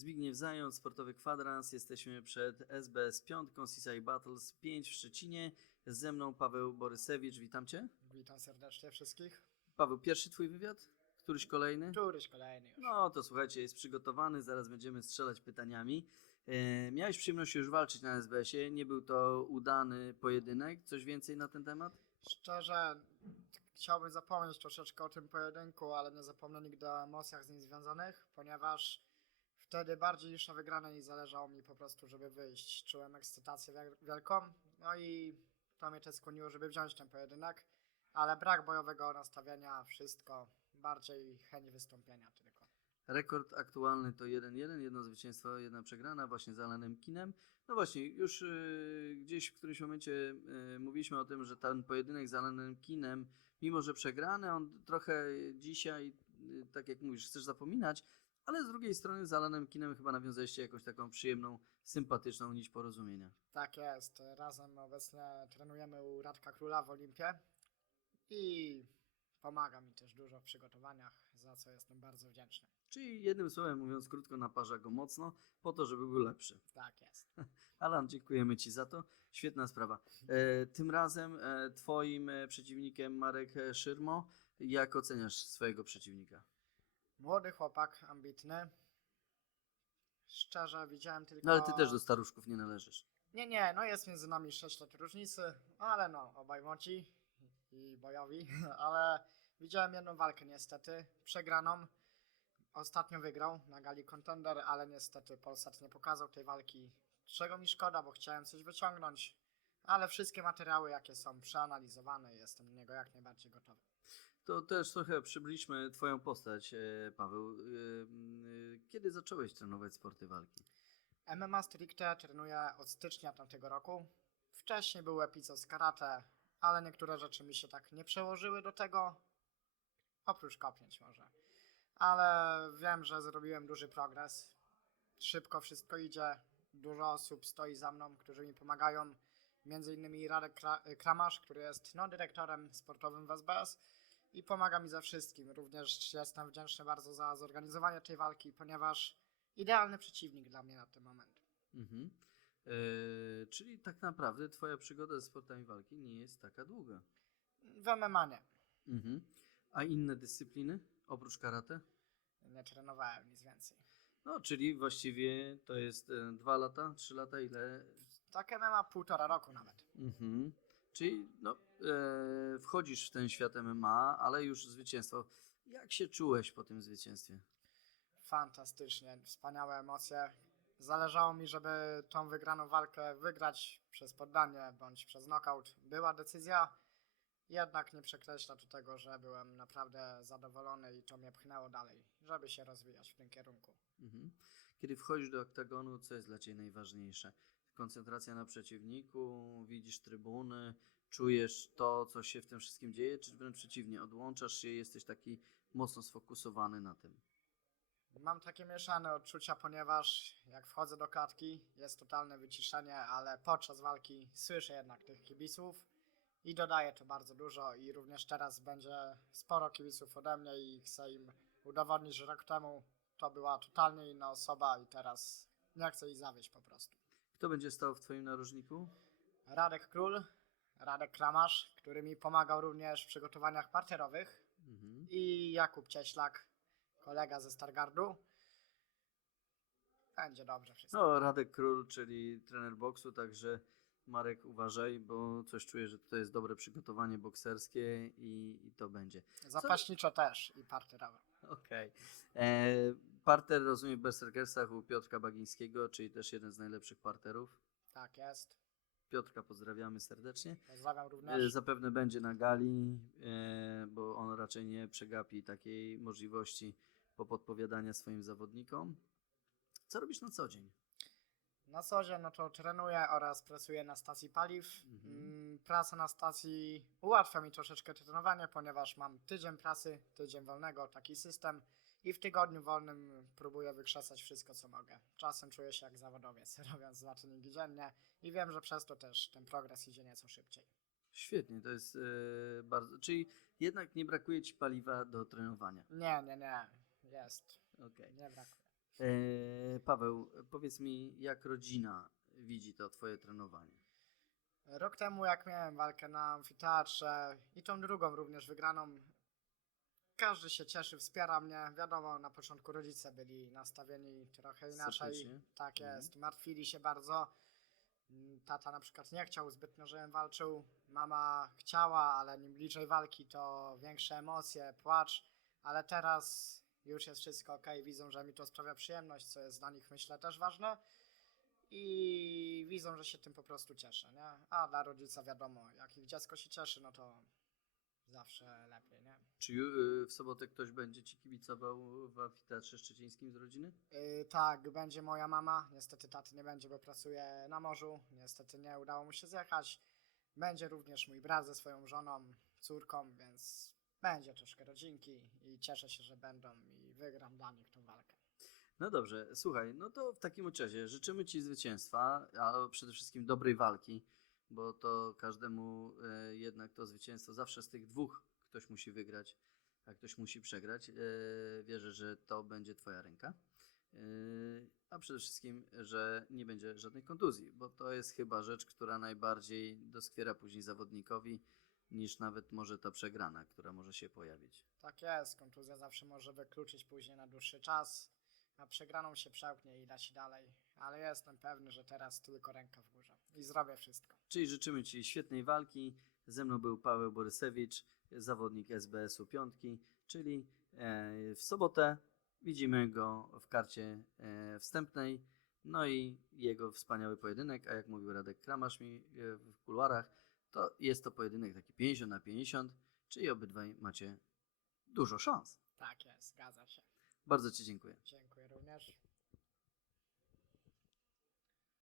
Zbigniew Zając, Sportowy Kwadrans. Jesteśmy przed SBS piątką CSI Battles 5 w Szczecinie. Jest ze mną Paweł Borysewicz. Witam Cię. Witam serdecznie wszystkich. Paweł, pierwszy Twój wywiad? Któryś kolejny? Któryś kolejny już. No to słuchajcie, jest przygotowany, zaraz będziemy strzelać pytaniami. E, miałeś przyjemność już walczyć na SBS-ie, nie był to udany pojedynek. Coś więcej na ten temat? Szczerze, chciałbym zapomnieć troszeczkę o tym pojedynku, ale nie zapomnę nigdy o emocjach z nim związanych, ponieważ wtedy bardziej niż na wygranej zależało mi po prostu, żeby wyjść. Czułem ekscytację wiel- wielką, no i to mnie też skłoniło, żeby wziąć ten pojedynek, ale brak bojowego nastawienia, wszystko, bardziej chęć wystąpienia tylko. Rekord aktualny to 1-1, jedno zwycięstwo, jedna przegrana właśnie z Alanem Kinem. No właśnie, już y, gdzieś w którymś momencie y, mówiliśmy o tym, że ten pojedynek z Alanem Kinem, mimo że przegrany, on trochę dzisiaj, y, tak jak mówisz, chcesz zapominać, ale z drugiej strony z Alanem Kinem chyba nawiązaliście jakąś taką przyjemną, sympatyczną nić porozumienia. Tak jest. Razem obecnie trenujemy u Radka Króla w Olimpie i pomaga mi też dużo w przygotowaniach, za co jestem bardzo wdzięczny. Czyli jednym słowem mówiąc krótko, naparza go mocno po to, żeby był lepszy. Tak jest. Alan, dziękujemy Ci za to. Świetna sprawa. E, tym razem e, Twoim e, przeciwnikiem Marek Szyrmo. Jak oceniasz swojego przeciwnika? Młody chłopak, ambitny. Szczerze widziałem tylko... No ale Ty też do staruszków nie należysz. Nie, nie, no jest między nami 6 lat różnicy, ale no, obaj moci i bojowi, ale widziałem jedną walkę niestety, przegraną. Ostatnio wygrał na gali Contender, ale niestety Polsat nie pokazał tej walki, czego mi szkoda, bo chciałem coś wyciągnąć, ale wszystkie materiały jakie są przeanalizowane, jestem do niego jak najbardziej gotowy. To też trochę przybliżmy Twoją postać, e, Paweł. E, e, Kiedy zacząłeś trenować sporty walki? MMA stricte trenuję od stycznia tamtego roku. Wcześniej był epizod z karate, ale niektóre rzeczy mi się tak nie przełożyły do tego. Oprócz kopnięć może. Ale wiem, że zrobiłem duży progres. Szybko wszystko idzie. Dużo osób stoi za mną, którzy mi pomagają. Między innymi Radek Kra- Kramasz, który jest no, dyrektorem sportowym w SBS i pomaga mi ze wszystkim. Również jestem wdzięczny bardzo za zorganizowanie tej walki, ponieważ idealny przeciwnik dla mnie na ten moment. Mhm. E, czyli tak naprawdę Twoja przygoda ze sportami walki nie jest taka długa. W MMA nie. Mhm. A inne dyscypliny oprócz karate? Nie trenowałem nic więcej. No, czyli właściwie to jest e, dwa lata, trzy lata, ile Tak MMA półtora roku nawet. Mhm. Czyli no, e, wchodzisz w ten świat MMA, ale już zwycięstwo. Jak się czułeś po tym zwycięstwie? Fantastycznie, wspaniałe emocje. Zależało mi, żeby tą wygraną walkę wygrać przez poddanie bądź przez knockout. Była decyzja, jednak nie przekreśla to tego, że byłem naprawdę zadowolony i to mnie pchnęło dalej, żeby się rozwijać w tym kierunku. Mhm. Kiedy wchodzisz do oktagonu, co jest dla Ciebie najważniejsze? Koncentracja na przeciwniku, widzisz trybuny, czujesz to, co się w tym wszystkim dzieje, czy wręcz przeciwnie, odłączasz się jesteś taki mocno sfokusowany na tym? Mam takie mieszane odczucia, ponieważ jak wchodzę do klatki, jest totalne wyciszenie, ale podczas walki słyszę jednak tych kibiców i dodaję to bardzo dużo i również teraz będzie sporo kibiców ode mnie i chcę im udowodnić, że rok temu to była totalnie inna osoba i teraz nie chcę ich zawieść po prostu. Kto będzie stał w Twoim narożniku? Radek Król, Radek Kramasz, który mi pomagał również w przygotowaniach parterowych Mhm. i Jakub Cieślak, kolega ze Stargardu. Będzie dobrze wszystko. No, Radek Król, czyli trener boksu, także Marek uważaj, bo coś czuję, że to jest dobre przygotowanie bokserskie i, i to będzie. Zapaśniczo też i parterowe. Okej. E, Parter rozumiem w Berserkersach u Piotrka Bagińskiego, czyli też jeden z najlepszych parterów. Tak jest. Piotrka pozdrawiamy serdecznie. Pozdrawiam E, również. Zapewne będzie na gali, e, bo on raczej nie przegapi takiej możliwości popodpowiadania swoim zawodnikom. Co robisz na co dzień? Na co dzień no to trenuję oraz pracuję na stacji paliw. Mhm. Mm, Praca na stacji ułatwia mi troszeczkę trenowanie, ponieważ mam tydzień pracy, tydzień wolnego, taki system. I w tygodniu wolnym próbuję wykrzesać wszystko, co mogę. Czasem czuję się jak zawodowiec, robiąc dwa treningi dziennie i wiem, że przez to też ten progres idzie nieco szybciej. Świetnie, to jest e, bardzo. Czyli jednak nie brakuje ci paliwa do trenowania. Nie, nie, nie. Jest. Okej. Nie brakuje. E, Paweł, powiedz mi, jak rodzina widzi to twoje trenowanie? Rok temu, jak miałem walkę na amfiteatrze i tą drugą również wygraną, każdy się cieszy, wspiera mnie. Wiadomo, na początku rodzice byli nastawieni trochę inaczej. Tak Mhm. jest, martwili się bardzo. Mm, Tata na przykład nie chciał zbytnio, żebym walczył. Mama chciała, ale im bliżej walki, to większe emocje, płacz. Ale teraz już jest wszystko ok. Widzą, że mi to sprawia przyjemność, co jest dla nich myślę też ważne. I widzą, że się tym po prostu cieszę, nie? A dla rodzica wiadomo, jak ich dziecko się cieszy, no to zawsze lepiej, nie? Czy y, w sobotę ktoś będzie ci kibicował w amfiteatrze szczecińskim z rodziny? Yy, tak, będzie moja mama. Niestety taty nie będzie, bo pracuje na morzu. Niestety nie udało mu się zjechać. Będzie również mój brat ze swoją żoną, córką, więc będzie troszkę rodzinki i cieszę się, że będą i wygram dla nich tą walkę. No dobrze, słuchaj, no to w takim razie życzymy Ci zwycięstwa, a przede wszystkim dobrej walki, bo to każdemu e, jednak to zwycięstwo zawsze z tych dwóch ktoś musi wygrać, a ktoś musi przegrać. E, wierzę, że to będzie Twoja ręka. E, a przede wszystkim, że nie będzie żadnej kontuzji, bo to jest chyba rzecz, która najbardziej doskwiera później zawodnikowi, niż nawet może ta przegrana, która może się pojawić. Tak jest, kontuzja zawsze może wykluczyć później na dłuższy czas, a przegraną się przełknie i da się dalej. Ale jestem pewny, że teraz tylko ręka w górze i zrobię wszystko. Czyli życzymy Ci świetnej walki. Ze mną był Paweł Borysewicz, zawodnik SBS-u Piątki, czyli e, w sobotę widzimy go w karcie e, wstępnej. No i jego wspaniały pojedynek, a jak mówił Radek Kramasz mi e, w kuluarach, to jest to pojedynek taki 50 na 50, czyli obydwaj macie dużo szans. Tak jest, zgadza się. Bardzo Ci dziękuję. Dziękuję również.